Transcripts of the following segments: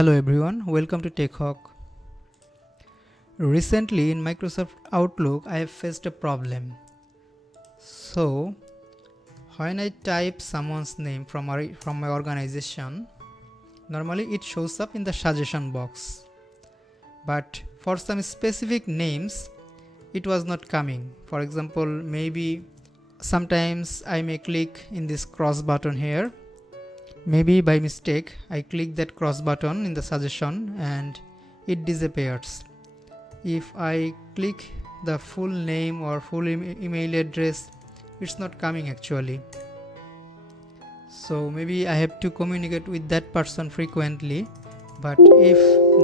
Hello everyone, welcome to TechHawk. Recently in Microsoft Outlook I have faced a problem. So when I type someone's name from my organization, normally it shows up in the suggestion box. But for some specific names it was not coming. For example, maybe sometimes I may click in this cross button here. Maybe by mistake I click that cross button in the suggestion and it disappears. If I click the full name or full email address, it's not coming actually. So maybe I have to communicate with that person frequently, but if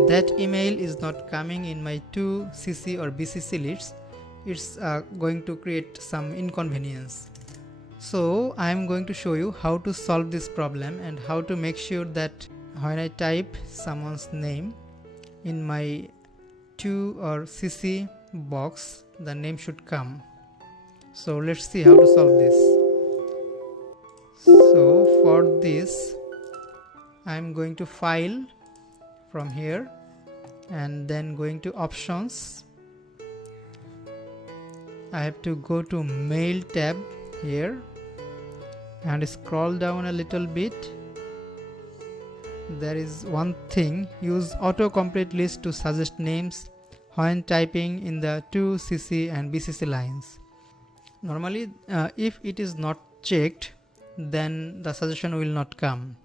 that email is not coming in my 2CC or BCC lists, it's going to create some inconvenience. So I am going to show you how to solve this problem and how to make sure that when I type someone's name in my 2 or CC box, the name should come. So let's see how to solve this. So for this I am going to File from here and then going to Options. I have to go to Mail tab here and scroll down a little bit. There is one thing: use autocomplete list to suggest names when typing in the 2CC and BCC lines. Normally if it is not checked, then the suggestion will not come,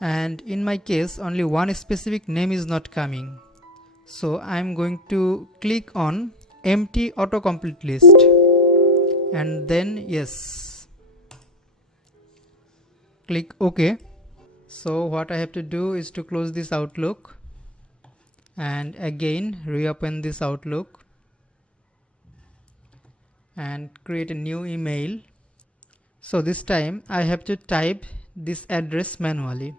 and in my case only one specific name is not coming. So I am going to click on empty autocomplete list and then yes, click OK. So what I have to do is to close this Outlook and again reopen this Outlook and create a new email. So this time I have to type this address manually.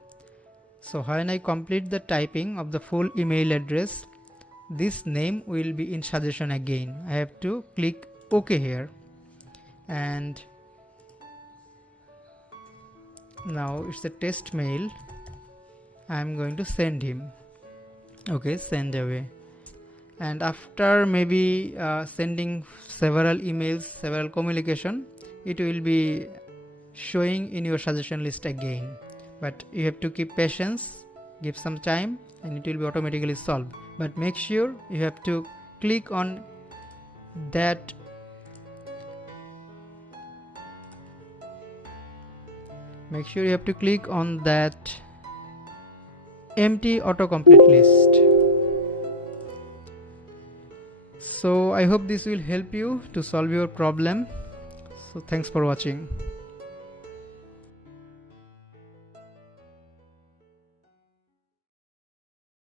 So when I complete the typing of the full email address, this name will be in suggestion again. I have to click OK here, and now it's a test mail. I am going to send him. Okay, send away. And after maybe sending several emails, several communication, it will be showing in your suggestion list again. But you have to keep patience, give some time, and it will be automatically solved. But make sure you have to click on that empty autocomplete list. So I hope this will help you to solve your problem. So thanks for watching.